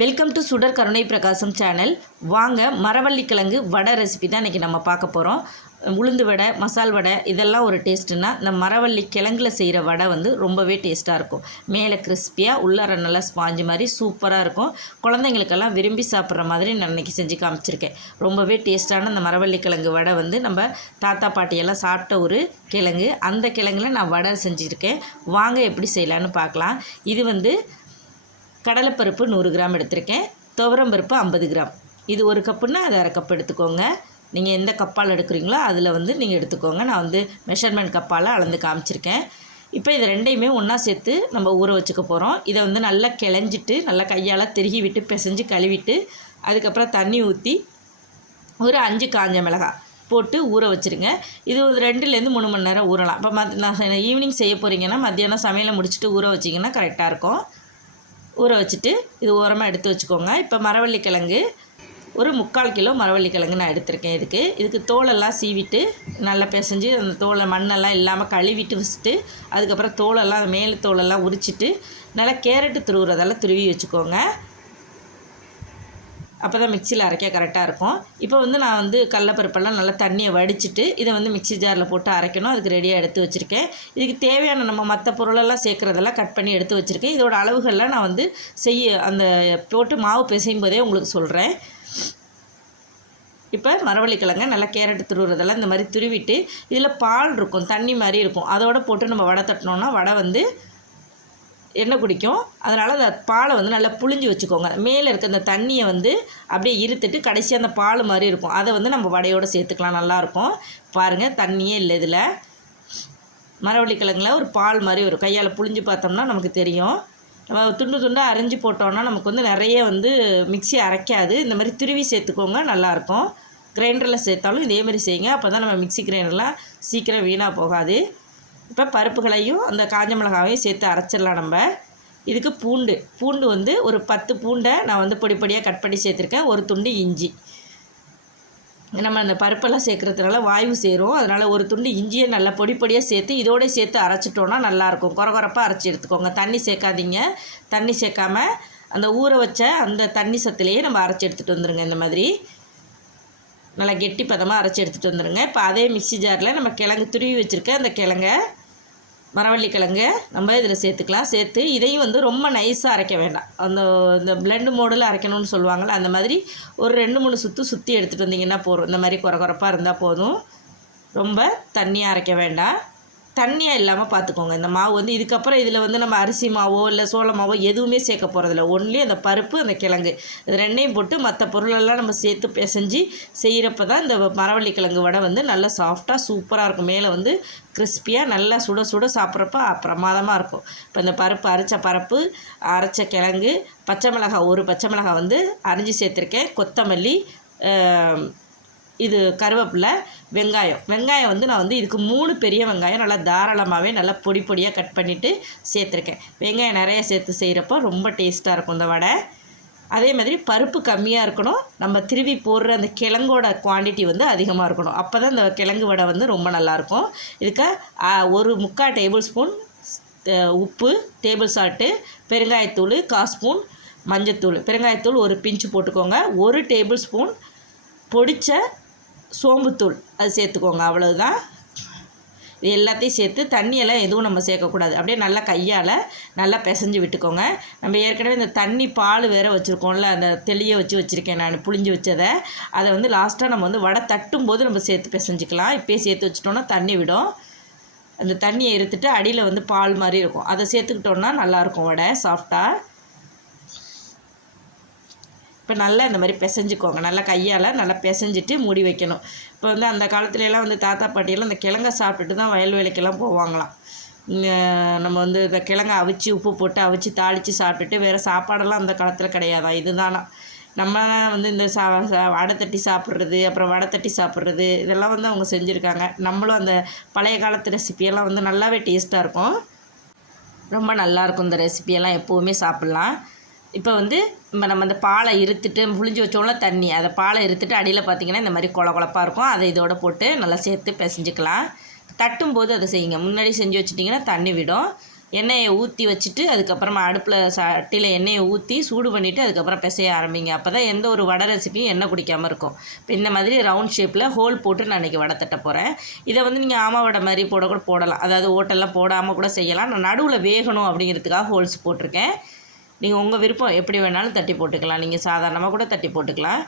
Welcome to சுடர் கருணை பிரகாசம் சேனல் வாங்க மரவள்ளிக்கிழங்கு வடை ரெசிபி தான் இன்றைக்கி நம்ம பார்க்க போகிறோம் உளுந்து வடை மசால் வடை இதெல்லாம் ஒரு டேஸ்ட்டுன்னா இந்த மரவள்ளி கிழங்குல செய்கிற வடை வந்து ரொம்பவே டேஸ்ட்டாக இருக்கும். மேலே கிறிஸ்பியாக உள்ளார நல்லா ஸ்பாஞ்சு மாதிரி சூப்பராக இருக்கும். குழந்தைங்களுக்கெல்லாம் விரும்பி சாப்பிட்ற மாதிரி நான் இன்றைக்கி செஞ்சு காமிச்சிருக்கேன். ரொம்பவே டேஸ்ட்டான இந்த மரவள்ளி கிழங்கு வடை வந்து நம்ம தாத்தா பாட்டியெல்லாம் சாப்பிட்ட ஒரு கிழங்கு. அந்த கிழங்குல நான் வடை செஞ்சுருக்கேன். வாங்க எப்படி செய்யலான்னு பார்க்கலாம். இது வந்து கடலைப்பருப்பு நூறு கிராம் எடுத்திருக்கேன். துவரம் பருப்பு ஐம்பது கிராம். இது ஒரு கப்புன்னா அது அரை கப் எடுத்துக்கோங்க. நீங்கள் எந்த கப்பால் எடுக்கிறீங்களோ அதில் வந்து நீங்கள் எடுத்துக்கோங்க. நான் வந்து மெஷர்மெண்ட் கப்பால் அளந்து காமிச்சிருக்கேன். இப்போ இது ரெண்டையுமே ஒன்றா சேர்த்து நம்ம ஊற வச்சுக்க போகிறோம் இதை வந்து நல்லா கிளஞ்சிட்டு நல்லா கையால் திருகி விட்டு பிசைஞ்சு கழுவிட்டு அதுக்கப்புறம் தண்ணி ஊற்றி ஒரு அஞ்சு காஞ்ச மிளகாய் போட்டு ஊற வச்சுருங்க. இது ஒரு ரெண்டுலேருந்து மூணு மணி நேரம் ஊறலாம். இப்போ மத் நான் ஈவினிங் செய்ய போகிறீங்கன்னா மத்தியானம் சமையலை முடிச்சுட்டு ஊற வச்சிங்கன்னா கரெக்டாக இருக்கும். ஊற வச்சுட்டு இது ஓரமாக எடுத்து வச்சுக்கோங்க. இப்போ மரவள்ளி கிழங்கு ஒரு முக்கால் கிலோ மரவள்ளி கிழங்கு நான் எடுத்திருக்கேன் இதுக்கு. இதுக்கு தோலெல்லாம் சீவிட்டு நல்லா பிசைஞ்சு அந்த தோலை மண்ணெல்லாம் இல்லாமல் கழுவிட்டு வச்சுட்டு அதுக்கப்புறம் தோலெல்லாம் மேல் தோலெல்லாம் உரிச்சிட்டு நல்லா கேரட்டு துருவுறதெல்லாம் துருவி வச்சுக்கோங்க. அப்போ தான் மிக்சியில் அரைக்க கரெக்டாக இருக்கும். இப்போ வந்து நான் வந்து கடலப்பருப்பெல்லாம் நல்லா தண்ணியை வடிச்சிட்டு இதை வந்து மிக்ஸி ஜாரில் போட்டு அரைக்கணும். அதுக்கு ரெடியாக எடுத்து வச்சுருக்கேன். இதுக்கு தேவையான நம்ம மற்ற பொருளெல்லாம் சேர்க்குறதெல்லாம் கட் பண்ணி எடுத்து வச்சுருக்கேன். இதோட அளவுகள்லாம் நான் வந்து செய்ய அந்த போட்டு மாவு பிசையும் போதே உங்களுக்கு சொல்கிறேன் இப்போ மரவள்ளிக்கிழங்க நல்லா கேரட் துருவுறதெல்லாம் இந்த மாதிரி துருவிட்டு இதில் பால் இருக்கும் தண்ணி மாதிரி இருக்கும். அதோட போட்டு நம்ம வடை தட்டினோன்னா வடை வந்து எண்ணெய் குடிக்கும். அதனால் அந்த பாலை வந்து நல்லா புழிஞ்சு வச்சுக்கோங்க. மேலே இருக்க அந்த தண்ணியை வந்து அப்படியே இருத்துட்டு கடைசி அந்த பால் மாதிரி இருக்கும். அதை வந்து நம்ம வடையோடு சேர்த்துக்கலாம். நல்லாயிருக்கும் பாருங்கள் தண்ணியே இல்லை இதில். மரவள்ளி கிழங்குல ஒரு பால் மாதிரி ஒரு கையால் புழிஞ்சு பார்த்தோம்னா நமக்கு தெரியும். நம்ம துண்டு துண்டாக அரைஞ்சி போட்டோம்னா நமக்கு வந்து நிறைய வந்து மிக்ஸி அரைக்காது. இந்த மாதிரி துருவி சேர்த்துக்கோங்க நல்லாயிருக்கும் கிரைண்டரில் சேர்த்தாலும் இதே மாதிரி செய்யுங்க. அப்போ தான் நம்ம மிக்சி கிரைண்டர்லாம் சீக்கிரம் வீணாக போகாது. இப்போ பருப்புகளையும் அந்த காஞ்ச மிளகாவையும் சேர்த்து அரைச்சிடலாம் நம்ம. இதுக்கு பூண்டு. பூண்டு வந்து ஒரு பத்து பூண்டை நான் வந்து பொடி பொடியாக கட் பண்ணி சேர்த்துருக்கேன். ஒரு துண்டு இஞ்சி. நம்ம அந்த பருப்பெல்லாம் சேர்க்குறதுனால வாய்வு சேரும். அதனால் ஒரு துண்டு இஞ்சியை நல்லா பொடி பொடியாக சேர்த்து இதோட சேர்த்து அரைச்சிட்டோன்னா நல்லாயிருக்கும். குறகுறப்பாக அரைச்சி எடுத்துக்கோங்க. தண்ணி சேர்க்காதீங்க. தண்ணி சேர்க்காமல் அந்த ஊற வச்ச அந்த தண்ணி சத்துலேயே நம்ம அரைச்சி எடுத்துகிட்டு வந்துடுங்க இந்த மாதிரி. நல்லா கெட்டி பதமாக அரைச்சி எடுத்துகிட்டு வந்துடுங்க இப்போ அதே மிக்ஸி ஜாரில் நம்ம கிழங்கு துருவி வச்சுருக்க அந்த கிழங்கை மரவள்ளி கிழங்கு நம்ம இதில் சேர்த்துக்கலாம். சேர்த்து இதையும் வந்து ரொம்ப நைஸாக அரைக்க வேண்டாம். அந்த இந்த பிளெண்டு மோடில் அரைக்கணும்னு சொல்லுவாங்கள்ல அந்த மாதிரி ஒரு ரெண்டு மூணு சுற்று சுற்றி எடுத்துகிட்டு வந்தீங்கன்னா போதும். இந்த மாதிரி குறை குறைப்பாக இருந்தால் போதும். ரொம்ப தண்ணியாக அரைக்க வேண்டாம். தண்ணியாக இல்லாமல் பார்த்துக்கோங்க இந்த மாவு வந்து இதுக்கப்புறம் இதில் வந்து நம்ம அரிசி மாவோ இல்லை சோள மாவோ எதுவுமே சேர்க்க போகிறதில்ல ஒன்லி அந்த பருப்பு அந்த கிழங்கு. இது ரெண்டையும் போட்டு மற்ற பொருளெல்லாம் நம்ம சேர்த்து பிசைஞ்சு செய்கிறப்ப தான் இந்த மரவள்ளி கிழங்கு வடை வந்து நல்லா சாஃப்டாக சூப்பராக இருக்கும். மேலே வந்து கிறிஸ்பியாக நல்லா சுட சுட சாப்பிட்றப்ப பிரமாதமாக இருக்கும். இப்போ இந்த பருப்பு அரைச்ச பருப்பு அரைச்ச கிழங்கு பச்சை மிளகாய் ஒரு பச்சை மிளகாய் வந்து அரிஞ்சு சேர்த்துருக்கேன். கொத்தமல்லி இது கருவேப்பிலை வெங்காயம். வெங்காயம் வந்து நான் வந்து இதுக்கு மூணு பெரிய வெங்காயம் நல்லா தாராளமாகவே நல்லா பொடி பொடியாக கட் பண்ணிவிட்டு சேர்த்துருக்கேன். வெங்காயம் நிறைய சேர்த்து செய்கிறப்போ ரொம்ப டேஸ்ட்டாக இருக்கும் இந்த வடை. அதே மாதிரி பருப்பு கம்மியாக இருக்கணும். நம்ம திருவி போடுற அந்த கிழங்கோட குவான்டிட்டி வந்து அதிகமாக இருக்கணும். அப்போ தான் இந்த கிழங்கு வடை வந்து ரொம்ப நல்லாயிருக்கும். இதுக்கு ஒரு முக்கால் டேபிள் ஸ்பூன் உப்பு டேபிள் சால்ட்டு பெருங்காயத்தூள் கால் ஸ்பூன் மஞ்சத்தூள். பெருங்காயத்தூள் ஒரு பிஞ்சு போட்டுக்கோங்க. ஒரு டேபிள் ஸ்பூன் பொடித்த சோம்புத்தூள் அது சேர்த்துக்கோங்க அவ்வளவுதான். இது எல்லாத்தையும் சேர்த்து தண்ணியெல்லாம் எதுவும் நம்ம சேர்க்கக்கூடாது. அப்படியே நல்லா கையால் நல்லா பிசைஞ்சு விட்டுக்கோங்க. நம்ம ஏற்கனவே இந்த தண்ணி பால் வேறு வச்சுருக்கோம்ல அந்த தெளிய வச்சு வச்சுருக்கேன் நான் புளிஞ்சு வச்சதை. அதை வந்து லாஸ்ட்டாக நம்ம வந்து வடை தட்டும் போது நம்ம சேர்த்து பிசைஞ்சிக்கலாம். இப்போயே சேர்த்து வச்சிட்டோன்னா தண்ணி விடும். அந்த தண்ணியை எடுத்துட்டு அடியில் வந்து பால் மாதிரி இருக்கும். அதை சேர்த்துக்கிட்டோன்னா நல்லாயிருக்கும் வடை சாஃப்டாக இப்போ நல்லா இந்த மாதிரி பிசைஞ்சிக்கோங்க. நல்லா கையால் நல்லா பிசைஞ்சிட்டு மூடி வைக்கணும். இப்போ வந்து அந்த காலத்துலலாம் வந்து தாத்தா பாட்டியெல்லாம் இந்த கிழங்க சாப்பிட்டுட்டு தான் வயல் வேலைக்கெல்லாம் போவாங்களாம். நம்ம வந்து இந்த கிழங்க அவிச்சு உப்பு போட்டு அவிச்சு தாளித்து சாப்பிட்டுட்டு வேறு சாப்பாடெல்லாம் அந்த காலத்தில் கிடையாதான் இதுதானா? நம்ம வந்து இந்த சா வடை தட்டி சாப்பிட்றது அப்புறம் வடை தட்டி சாப்பிட்றது இதெல்லாம் வந்து அவங்க செஞ்சுருக்காங்க. நம்மளும் அந்த பழைய காலத்து ரெசிபியெல்லாம் வந்து நல்லாவே டேஸ்ட்டாக இருக்கும். ரொம்ப நல்லாயிருக்கும் இந்த ரெசிபியெல்லாம் எப்போவுமே சாப்பிட்லாம். இப்போ வந்து இப்போ நம்ம அந்த பாலை இருத்துட்டு புளிஞ்சு வச்சோம்ல தண்ணி அதை பாலை இருத்துட்டு அடியில் பார்த்திங்கன்னா இந்த மாதிரி கொல கொழப்பாக இருக்கும். அதை இதோட போட்டு நல்லா சேர்த்து பிசைஞ்சிக்கலாம். தட்டும் போது அதை செய்யுங்க. முன்னாடி செஞ்சு வச்சிட்டிங்கன்னா தண்ணி விடும். எண்ணெயை ஊற்றி வச்சுட்டு அதுக்கப்புறமா அடுப்பில் சட்டியில் எண்ணெயை ஊற்றி சூடு பண்ணிவிட்டு அதுக்கப்புறம் பிசைய ஆரம்பிங்க. அப்போ தான் எந்த ஒரு வடை ரெசிப்பியும் எண்ணெய் குடிக்காமல் இருக்கும். இப்போ இந்த மாதிரி ரவுண்ட் ஷேப்பில் ஹோல் போட்டு நான் இன்றைக்கி வடை தட்ட போகிறேன் இதை வந்து நீங்கள் ஆமா வடை மாதிரி போட கூட போடலாம். அதாவது ஓட்டெல்லாம் போடாமல் கூட செய்யலாம். நான் நடுவில் வேகணும் அப்படிங்கிறதுக்காக ஹோல்ஸ் போட்டிருக்கேன். நீங்கள் உங்கள் விருப்பம் எப்படி வேணாலும் தட்டி போட்டுக்கலாம். நீங்கள் சாதாரணமாக கூட தட்டி போட்டுக்கலாம்.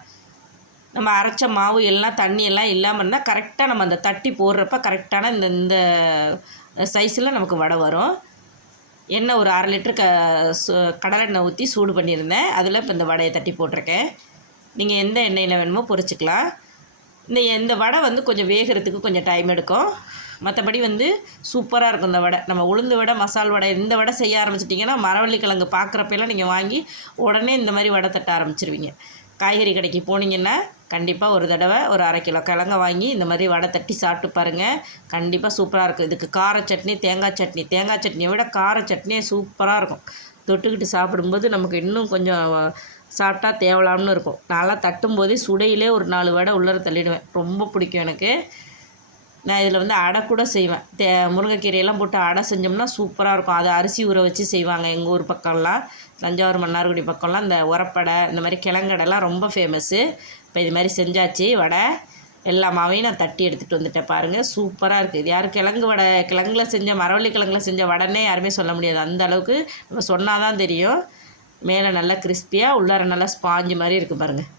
நம்ம அரைச்ச மாவு எல்லாம் தண்ணி எல்லாம் இல்லாமல் இருந்தால் கரெக்டாக நம்ம அந்த தட்டி போடுறப்ப கரெக்டான இந்த இந்த சைஸில் நமக்கு வடை வரும். எண்ணெய் ஒரு அரை லிட்டரு க சு கடலெண்ணெய் ஊற்றி சூடு பண்ணியிருந்தேன். அதில் இப்போ இந்த வடையை தட்டி போட்டிருக்கேன். நீங்கள் எந்த எண்ணெயில் வேணுமோ பொரிச்சிக்கலாம். இந்த இந்த வடை வந்து கொஞ்சம் வேகிறதுக்கு கொஞ்சம் டைம் எடுக்கும். மற்றபடி வந்து சூப்பராக இருக்கும் இந்த வடை. நம்ம உளுந்து வடை மசால் வடை இந்த வடை செய்ய ஆரம்பிச்சிட்டிங்கன்னா மரவள்ளி கிழங்கு பார்க்குறப்பெல்லாம் நீங்கள் வாங்கி உடனே இந்த மாதிரி வடை தட்ட ஆரம்பிச்சிருவீங்க. காய்கறி கடைக்கு போனீங்கன்னா கண்டிப்பாக ஒரு தடவை ஒரு அரை கிலோ கிழங்க வாங்கி இந்த மாதிரி வடை தட்டி சாப்பிட்டு பாருங்கள் கண்டிப்பாக சூப்பராக இருக்கும். இதுக்கு கார சட்னி தேங்காய் சட்னி. தேங்காய் சட்னியை விட கார சட்னியே சூப்பராக இருக்கும். தொட்டுக்கிட்டு சாப்பிடும்போது நமக்கு இன்னும் கொஞ்சம் சாப்பிட்டா தேவலாம்னு இருக்கும். நான்லாம் தட்டும்போதே சுடையிலே ஒரு நாலு வடை உள்ளர தள்ளிடுவேன். ரொம்ப பிடிக்கும் எனக்கு. நான் இதில் வந்து அடை கூட செய்வேன். தே முருங்கைக்கீரையெல்லாம் போட்டு அடை செஞ்சோம்னா சூப்பராக இருக்கும். அது அரிசி ஊற வச்சு செய்வாங்க எங்கள் ஊர் பக்கம்லாம். தஞ்சாவூர் மன்னார்குடி பக்கம்லாம் இந்த உரப்படை இந்த மாதிரி கிழங்கடைலாம் ரொம்ப ஃபேமஸ்ஸு இப்போ இது மாதிரி செஞ்சாச்சு வடை. எல்லா மாவையும் நான் தட்டி எடுத்துகிட்டு வந்துட்டேன் பாருங்கள் சூப்பராக இருக்குது இது யாரும் கிழங்கு வடை கிழங்குல செஞ்ச மரவள்ளி கிழங்குல செஞ்ச வடைன்னே யாருமே சொல்ல முடியாது. அந்த அளவுக்கு நம்ம சொன்னால் தான் தெரியும். மேலே நல்லா கிறிஸ்பியாக உள்ளார நல்லா ஸ்பாஞ்சு மாதிரி இருக்குது பாருங்கள்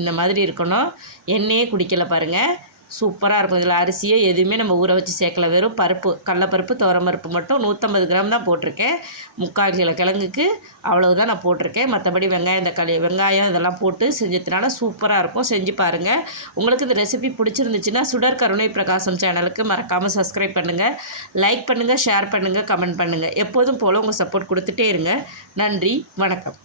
இந்த மாதிரி இருக்கணும். எண்ணெயே குடிக்கலை பாருங்கள் சூப்பராக இருக்கும். இதில் அரிசியை எதுவுமே நம்ம ஊற வச்சு சேர்க்கல. வெறும் பருப்பு கடலப்பருப்பு துவரம்பருப்பு மட்டும் நூற்றம்பது கிராம் தான் போட்டிருக்கேன். முக்கால் கிலோ கிழங்குக்கு அவ்வளவுதான் நான் போட்டிருக்கேன். மற்றபடி வெங்காயம் தக்காளி வெங்காயம் இதெல்லாம் போட்டு செஞ்சதுனால சூப்பராக இருக்கும். செஞ்சு பாருங்கள் உங்களுக்கு இந்த ரெசிபி பிடிச்சிருந்துச்சுன்னா சுடர் கருணை பிரகாசம் சேனலுக்கு மறக்காமல் சப்ஸ்கிரைப் பண்ணுங்கள் லைக் பண்ணுங்கள் ஷேர் பண்ணுங்கள் கமெண்ட் பண்ணுங்கள் எப்போதும் போல் உங்கள் சப்போர்ட் கொடுத்துட்டே இருங்க. நன்றி வணக்கம்.